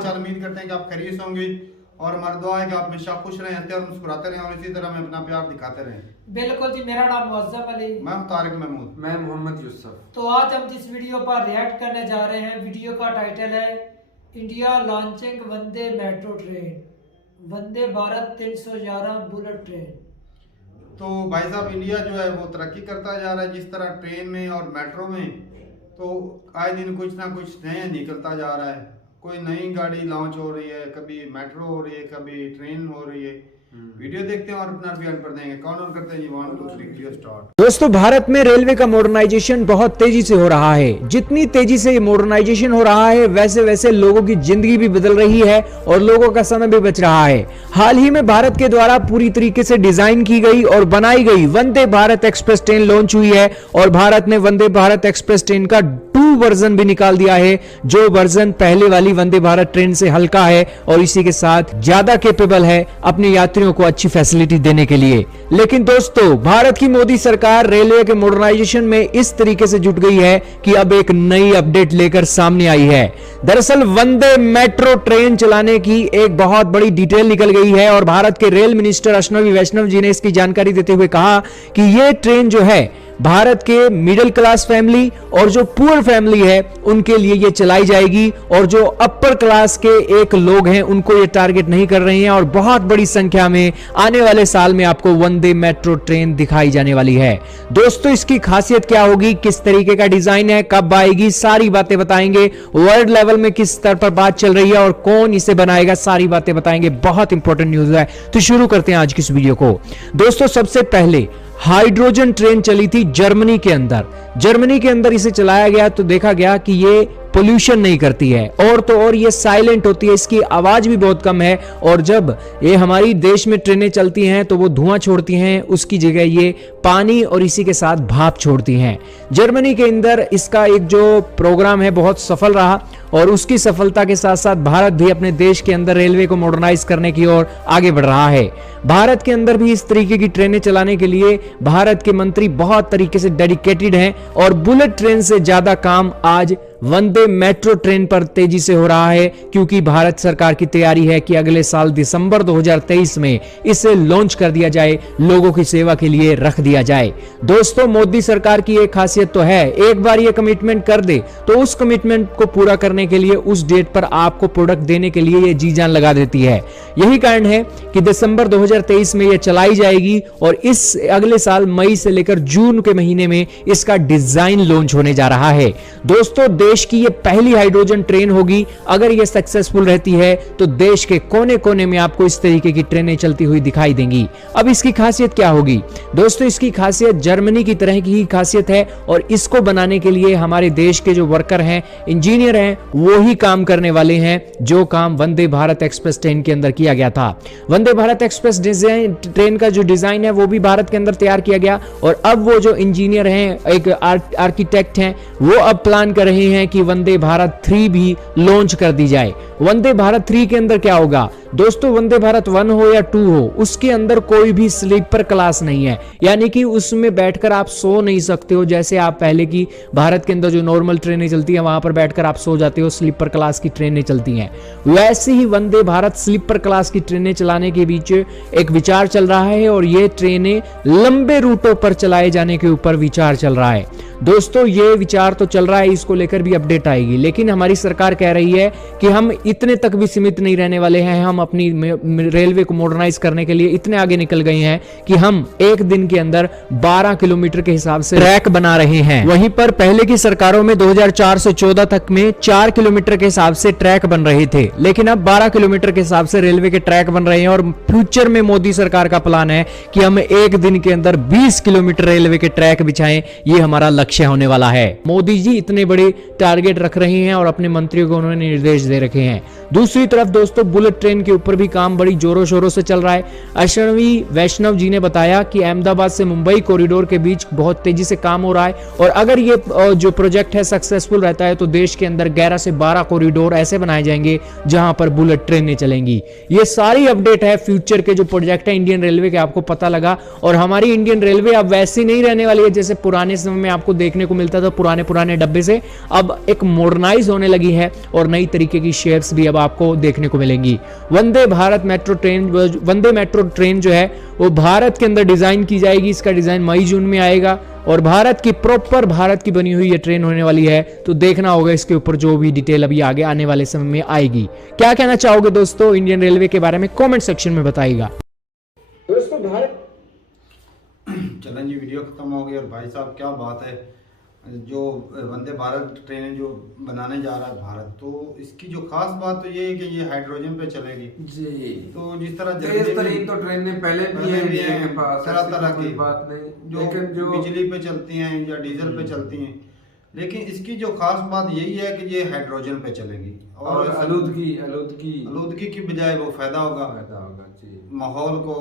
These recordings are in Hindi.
हाल चाल, उम्मीद करते हैं कि आप खैरियत से होंगे और हमारी दुआ है कि आप हमेशा खुश रहें, हंसते और मुस्कुराते रहें और इसी तरह हमें अपना प्यार दिखाते रहें। बिल्कुल जी, मेरा नाम मुअज्जम अली, मैं तारिक महमूद, मैं मोहम्मद यूसुफ। तो आज हम जिस वीडियो पर रिएक्ट करने जा रहे हैं, वीडियो का टाइटल है इंडिया लॉन्चिंग वंदे metro train, Vande Bharat 311 bullet train. तो भाई साहब इंडिया जो है वो तरक्की करता जा रहा है, जिस तरह ट्रेन में और मेट्रो में तो आए दिन कुछ ना कुछ नया निकलता जा रहा है। कोई नई गाड़ी लॉन्च हो रही है, कभी मेट्रो हो रही है, कभी ट्रेन हो रही है। वीडियो देखते हैं और अपना बयान पर देंगे। कौन ऑन करते हैं जी? 1 2 3 वीडियो स्टार्ट। दोस्तों, भारत में रेलवे का मॉडर्नाइजेशन बहुत तेजी से हो रहा है। जितनी तेजी से ये मॉडर्नाइजेशन हो रहा है वैसे वैसे लोगों की जिंदगी भी बदल रही है और लोगों का समय भी बच रहा है। हाल ही में भारत के द्वारा पूरी तरीके से डिजाइन की गई और बनाई गई Vande Bharat express train launch हुई है और भारत ने वंदे भारत एक्सप्रेस ट्रेन का 2 वर्जन भी निकाल दिया है, जो वर्जन पहले वाली वंदे भारत ट्रेन से हल्का है और इसी के साथ ज्यादा कैपेबल है अपने यात्रियों को अच्छी फैसिलिटी देने के लिए। लेकिन दोस्तों, भारत की मोदी सरकार रेलवे के मॉडर्नाइजेशन में इस तरीके से जुट गई है कि अब एक नई अपडेट लेकर सामने आई है। दरअसल वंदे मेट्रो ट्रेन चलाने की एक बहुत बड़ी डिटेल निकल गई है और भारत के रेल मिनिस्टर अश्विनी वैष्णव जी ने इसकी जानकारी देते हुए कहा कि यह ट्रेन जो है भारत के मिडिल क्लास फैमिली और जो पुअर फैमिली है उनके लिए ये चलाई जाएगी और जो अपर क्लास के एक लोग हैं उनको ये टारगेट नहीं कर रहे हैं और बहुत बड़ी संख्या में आने वाले साल में आपको वंदे मेट्रो ट्रेन दिखाई जाने वाली है। दोस्तों, इसकी खासियत क्या होगी, किस तरीके का डिजाइन है, कब आएगी, सारी बातें बताएंगे। वर्ल्ड लेवल में किस स्तर पर बात चल रही है और कौन इसे बनाएगा, सारी बातें बताएंगे। बहुत इंपॉर्टेंट न्यूज है, तो शुरू करते हैं आज की इस वीडियो को। दोस्तों, सबसे पहले हाइड्रोजन ट्रेन चली थी जर्मनी के अंदर। जर्मनी के अंदर इसे चलाया गया तो देखा गया कि ये पोल्यूशन नहीं करती है और तो और ये साइलेंट होती है, इसकी आवाज भी बहुत कम है और जब ये हमारी देश में ट्रेनें चलती हैं तो वो धुआं छोड़ती हैं, उसकी जगह ये पानी और इसी के साथ भाप छोड़ती हैं। जर्मनी के अंदर इसका एक जो प्रोग्राम है बहुत सफल रहा और उसकी सफलता के साथ साथ भारत भी अपने देश के अंदर रेलवे को मॉडर्नाइज करने की ओर आगे बढ़ रहा है। भारत के अंदर भी इस तरीके की ट्रेनें चलाने के लिए भारत के मंत्री बहुत तरीके से डेडिकेटेड हैं और बुलेट ट्रेन से ज्यादा काम आज वंदे मेट्रो ट्रेन पर तेजी से हो रहा है, क्योंकि भारत सरकार की तैयारी है कि अगले साल दिसंबर 2023 में इसे लॉन्च कर दिया जाए, लोगों की सेवा के लिए रख दिया जाए। दोस्तों, मोदी सरकार की एक खासियत तो है, एक बार ये कमिटमेंट कर दे तो उस कमिटमेंट को पूरा करने के लिए उस डेट पर आपको प्रोडक्ट देने के लिए ये जी जान लगा देती है। यही कारण है कि दिसंबर 2023 में ये चलाई जाएगी और इस अगले साल मई से लेकर जून के महीने में इसका डिजाइन लॉन्च होने जा रहा है। दोस्तों, देश की ये पहली हाइड्रोजन ट्रेन होगी। अगर ये सक्सेसफुल रहती है तो देश के कोने कोने में आपको इस तरीके की ट्रेनें चलती हुई दिखाई देंगी। अब इसकी खासियत क्या होगी? दोस्तों, इसकी खासियत जर्मनी की तरह की ही खासियत है और इसको बनाने के लिए हमारे देश के जो वर्कर हैं, इंजीनियर हैं, वो ही काम करने वाले हैं जो काम वंदे भारत एक्सप्रेस ट्रेन के अंदर किया गया था। वंदे भारत एक्सप्रेस ट्रेन का जो डिजाइन है वो भी भारत के अंदर तैयार किया गया और अब वो जो इंजीनियर हैं, एक आर्किटेक्ट हैं, वो अब प्लान कर रहे हैं कि वंदे भारत 3 भी लॉन्च कर दी जाए। वंदे भारत 3 के अंदर क्या होगा? दोस्तों, वंदे भारत 1 हो या 2 हो, उसके अंदर कोई भी स्लीपर क्लास नहीं है, यानी कि उसमें बैठकर आप सो नहीं सकते हो। जैसे आप पहले की भारत के अंदर जो नॉर्मल ट्रेनें चलती हैं वहां पर बैठकर आप सो जाते हो, स्लीपर क्लास की ट्रेनें चलती हैं, वैसे ही वंदे भारत स्लीपर क्लास की ट्रेनें चलाने के बीच एक विचार चल रहा है और ये ट्रेनें लंबे रूटों पर चलाए जाने के ऊपर विचार चल रहा है। दोस्तों, ये विचार तो चल रहा है, इसको लेकर भी अपडेट आएगी, लेकिन हमारी सरकार कह रही है कि हम इतने तक भी सीमित नहीं रहने वाले हैं। हम अपनी रेलवे को मॉडर्नाइज करने के लिए इतने आगे निकल गए हैं कि हम एक दिन के अंदर 12 किलोमीटर के हिसाब से ट्रैक बना रहे हैं। वहीं पर पहले की सरकारों में 2004 से 14 तक में 4 किलोमीटर के हिसाब से ट्रैक बन रहे थे, लेकिन अब 12 किलोमीटर के हिसाब से रेलवे के ट्रैक बन रहे हैं और फ्यूचर में मोदी सरकार का प्लान है कि हम एक दिन के अंदर 20 किलोमीटर रेलवे के ट्रैक बिछाएं। ये हमारा लक्ष्य होने वाला है। मोदी जी इतने बड़े टारगेट रख रहे हैं और अपने मंत्रियों को उन्होंने निर्देश दे रखे हैं। दूसरी तरफ दोस्तों, बुलेट ट्रेन के ऊपर भी काम बड़ी जोरों शोरों से चल रहा है। अश्विनी वैष्णव जी ने बताया कि अहमदाबाद से मुंबई कॉरिडोर के बीच बहुत तेजी से काम हो रहा है और अगर ये जो प्रोजेक्ट है सक्सेसफुल रहता है तो देश के अंदर 11 से 12 कॉरिडोर ऐसे बनाए जाएंगे जहां पर बुलेट ट्रेनें चलेंगी। ये सारी अपडेट है फ्यूचर के जो प्रोजेक्ट है इंडियन रेलवे के, आपको पता लगा। और हमारी इंडियन रेलवे अब वैसी नहीं रहने वाली है जैसे पुराने समय में आपको देखने को मिलता था पुराने पुराने डब्बे से, अब एक मॉडर्नाइज होने लगी है और नई तरीके की शेप्स भी अब आपको देखने को मिलेंगी। वंदे मेट्रो ट्रेन जो है वो भारत के अंदर डिजाइन की जाएगी। इसका डिजाइन मई जून में आएगा और भारत की प्रॉपर भारत की बनी हुई ये ट्रेन होने वाली है। तो देखना होगा इसके ऊपर जो भी डिटेल अभी आगे आने वाले समय में आएगी। क्या कहना चाहोगे दोस्तों इंडियन रेलवे के बारे में, कमेंट सेक्शन में बताइएगा। दोस्तों भारत चलें जी, वीडियो खत्म हो गई। और भाई साहब क्या बात है, जो वंदे भारत ट्रेन जो बनाने जा रहा है भारत, तो इसकी जो खास बात तो ये है कि ये हाइड्रोजन पे चलेगी जी। तो जिस तरह तेज तरीन तो ट्रेनें पहले भी है इंडिया के पास, तरह तरह की बात नहीं, जो बिजली पे चलती हैं या डीजल पे चलती हैं, लेकिन इसकी जो खास बात यही है कि ये हाइड्रोजन पे चलेगी और आलूदगी की बजाय वो फायदा होगा जी। माहौल को,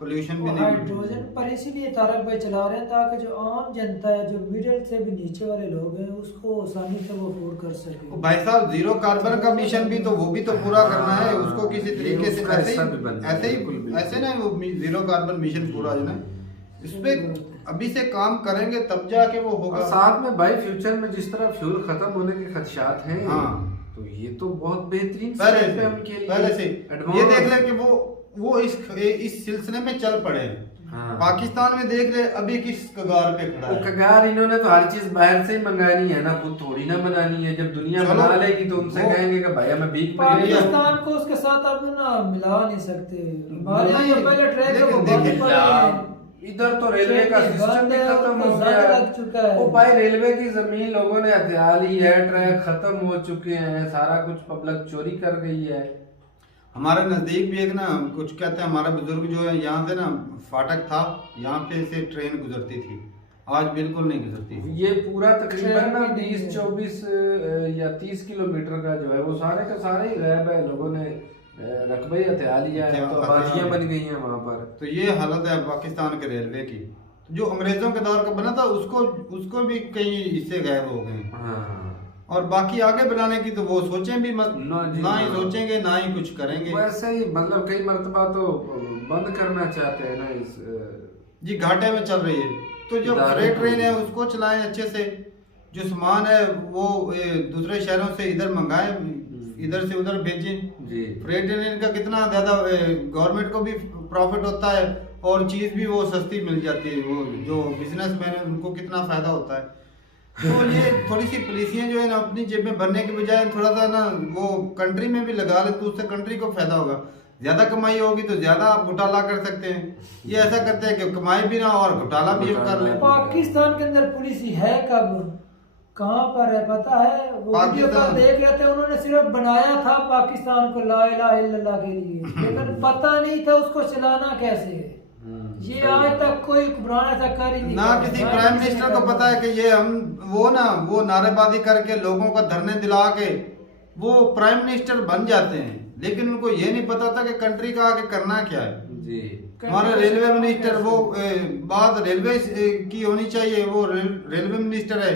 पोल्यूशन भी नहीं। हाइड्रोजन पर इसीलिए तारक भाई चला रहे हैं ताकि जो आम जनता है, जो मिडिल से भी नीचे वाले लोग हैं, उसको आसानी से वो अफोर्ड कर सके। भाई साहब जीरो कार्बन का मिशन भी तो वो भी तो पूरा करना है उसको किसी तरीके से, ऐसे ना वो जीरो कार्बन मिशन पूरा जो है इसपे अभी से काम करेंगे तब जाके वो होगा। साथ में भाई फ्यूचर में जिस तरह फ्यूल खत्म होने के खदशात हैं, हाँ, तो ये तो बहुत बेहतरीन पहले से ये देख ले कि वो इस सिलसिले में चल पड़े। हाँ। पाकिस्तान में देख ले अभी किस कगार पे खड़ा है। कगार इन्होंने तो हर चीज बाहर से ही मंगानी है ना, खुद थोड़ी ना बनानी है। जब दुनिया बना लेगी तो उनसे कहेंगे कि भाई हमें भीख पाकिस्तान को उसके साथ अब ना मिला नहीं सकते। हमारे यहाँ जो पहले ट्रैक है वो बंद पड़े हैं। इधर तो रेलवे का सिस्टम भी खत्म हो गया। वो भाई रेलवे की जमीन लोगों ने हथिया ली है, ट्रैक खत्म हो चुके हैं, सारा कुछ पब्लिक चोरी कर गई है। हमारे नजदीक भी एक ना कुछ कहते हैं, हमारे बुजुर्ग जो है यहाँ से ना फाटक था, यहाँ पे से ट्रेन गुजरती थी, आज बिल्कुल नहीं गुजरती। ये पूरा तकरीबन ना 20-24 या 30 किलोमीटर का जो है वो सारे का सारे ही गायब है। लोगों ने रकबे हथिया लिया है, तो बाजियां बन गई हैं वहां पर। तो ये हालत है पाकिस्तान के रेलवे की। जो अंग्रेजों के दौर का बना था उसको भी कई हिस्से गायब हो गए। हाँ। और बाकी आगे बनाने की तो वो सोचें भी मत, ना ही सोचेंगे ना ही कुछ करेंगे। वैसे ही मतलब कई मर्तबा तो बंद करना चाहते हैं ना इस जी, घाटे में चल रही है। तो जो फ्रेट ट्रेन है उसको चलाएं अच्छे से, जो सामान है वो दूसरे शहरों से इधर मंगाएं, इधर से उधर भेजें जी। फ्रेट ट्रेन का कितना ज्यादा गवर्नमेंट को भी प्रॉफिट होता है और चीज भी वो सस्ती मिल जाती है। वो जो बिजनेसमैन है उनको कितना फायदा होता है। तो ये थोड़ी सी पॉलिसियां जो है ना अपनी जेब में भरने के बजाय थोड़ा सा ना वो कंट्री में भी लगा ले, तो उससे कंट्री को फायदा होगा। ज्यादा कमाई होगी तो ज्यादा आप घोटाला कर सकते हैं। ये ऐसा करते हैं कि कमाई भी ना और घोटाला भी कर ले। पाकिस्तान के अंदर पॉलिसी है कब, कहाँ पर है पता है? वो वीडियो पर देख रहे थे, उन्होंने सिर्फ बनाया था पाकिस्तान को ला इलाहा इल्लल्लाह के लिए, लेकिन पता नहीं था उसको चलाना कैसे है। ये आज तक कोई हुक्मरान ऐसा कर ही नहीं ना किसी प्राइम मिनिस्टर को पता है कि ये हम वो नारेबाजी करके लोगों का धरने दिला के वो प्राइम मिनिस्टर बन जाते हैं, लेकिन उनको ये नहीं पता था कि कंट्री का आगे करना क्या है जी। हमारे रेलवे मिनिस्टर वो बात रेलवे की होनी चाहिए, वो रेलवे मिनिस्टर है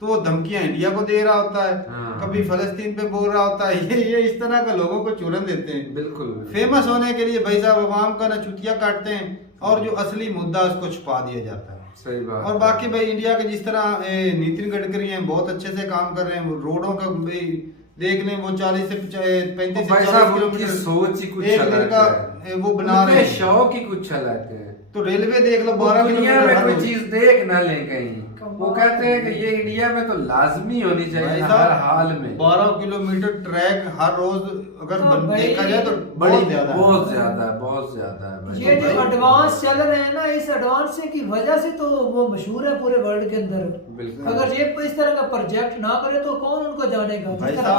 तो वो धमकियां इंडिया को दे रहा होता है, कभी फलस्तीन पे बोल रहा होता है। ये इस तरह का लोगों को चूरन देते हैं। बिल्कुल फेमस होने के लिए भाई साहब अवाम का ना चुतिया काटते हैं और जो असली मुद्दा उसको छुपा दिया जाता है। सही बात। और बाकी भाई इंडिया के जिस तरह नितिन गडकरी हैं बहुत अच्छे से काम कर रहे हैं। वो रोडों का भाई देख लें, वो 40 से 35 से 40 किलोमीटर सोच ही कुछ एक दिन का वो बना रहे हैं, शौक ही कुछ अलग है। तो रेलवे देख लो 12 किलोमीटर में कोई चीज देख ना ले कहीं, वो कहते हैं कि ये इंडिया में तो लाजमी होनी चाहिए हर हाल में। 12 किलोमीटर ट्रैक हर रोज अगर देखा जाए तो बहुत ज्यादा है। ये जो एडवांस चल रहे हैं ना, इस एडवांस की वजह से तो वो मशहूर है पूरे वर्ल्ड के अंदर। अगर ये इस तरह का प्रोजेक्ट ना करे तो कौन उनको जानेगा?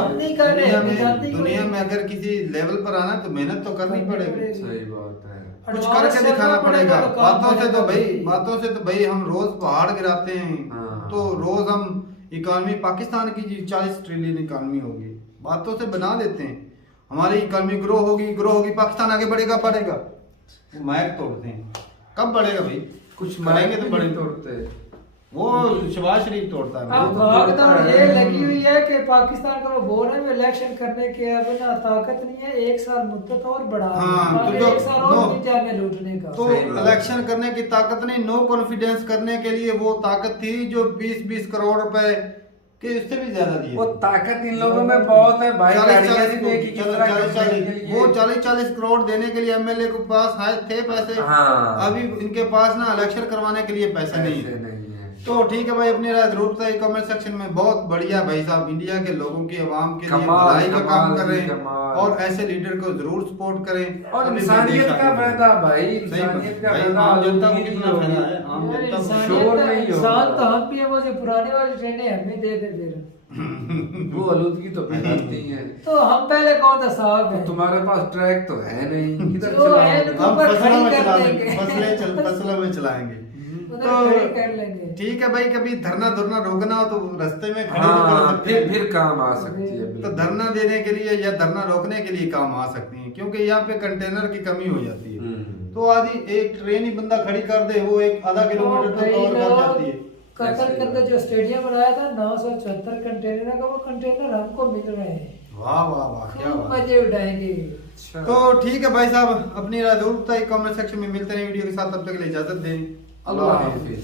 नहीं कर रहे दुनिया में अगर किसी लेवल पर आना तो मेहनत तो करनी पड़ेगी। सही बात है, कुछ करके दिखाना पड़ेगा। बातों से तो भाई हम रोज पहाड़ गिराते हैं, तो रोज हम इकोनॉमी पाकिस्तान की 40 ट्रिलियन इकोनॉमी होगी, बातों से बना देते हैं। हमारी इकोनॉमी ग्रो होगी पाकिस्तान आगे बढ़ेगा। मैक तोड़ते हैं, कब बढ़ेगा भाई? कुछ करेंगे तो बड़े तोड़ते। वो शहबाज शरीफ तोड़ता है। अब भागदौड़ ये लगी हुई है कि पाकिस्तान को वो बोल रहे हैं इलेक्शन करने के अब ना ताकत नहीं है, 1 साल मुद्दत और बढ़ा हाँ, तो 1 साल और मिल जाए में लूटने का। तो इलेक्शन करने की ताकत नहीं, नो कॉन्फिडेंस करने के लिए वो ताकत थी जो 20-20 करोड़ रुपए के इससे भी ज्यादा दिए। वो ताकत इन लोगों में बहुत है भाई। वो 40-40 करोड़ देने के लिए एमएलए के पास थे पैसे। हाँ। अभी इनके पास ना इलेक्शन करवाने के लिए पैसे नहीं है। तो ठीक है भाई, अपनी राय जरूर बताइए कमेंट सेक्शन में। बहुत बढ़िया भाई साहब, इंडिया के लोगों की आवाम के लिए भलाई का काम कर रहे हैं और ऐसे लीडर को जरूर सपोर्ट करें। और इंसानियत का फायदा भाई, इंसानियत का फायदा आम जनता को कितना फायदा है, आम जनता को शोर नहीं होगा। इंसान तो हम भी है, वो जो पुराने वाली ट्रेनें हमें दे दे फिर वो आलूदगी तो फैलाती है। तो हम पहले कौन था साहब है? तुम्हारे पास ट्रैक तो है नहीं, किधर जो है चलाओगे? उनको पर खड़ी कर देंगे। फसलों में चलाएंगे। उधर खड़ी कर लेंगे। ठीक है भाई, कभी धरना रोकना हो तो रास्ते में खड़े भी हाँ, कर सकते हैं। फिर काम आ सकती है। तो धरना देने के लिए या धरना रोकने के लिए काम आ सकती हैं, क्योंकि यहाँ पे कंटेनर की कमी हो जाती है। तो आदि एक ट्रेन ही बंदा खड़ी कर दे, वो एक आधा किलोमीटर तो कवर कर जाती है। कतर के अंदर जो स्टेडियम बनाया था 974 कंटेनर का, वो कंटेनर हमको मिल रहे हैं। वाह वाह वाह, क्या खूब बात। मजे उठाएंगे। तो ठीक है भाई साहब, अपनी राय जरूर बताइए कमेंट सेक्शन में। मिलते हैं वीडियो के साथ, तब तक के लिए इजाजत दें। अल्लाह हाफिज।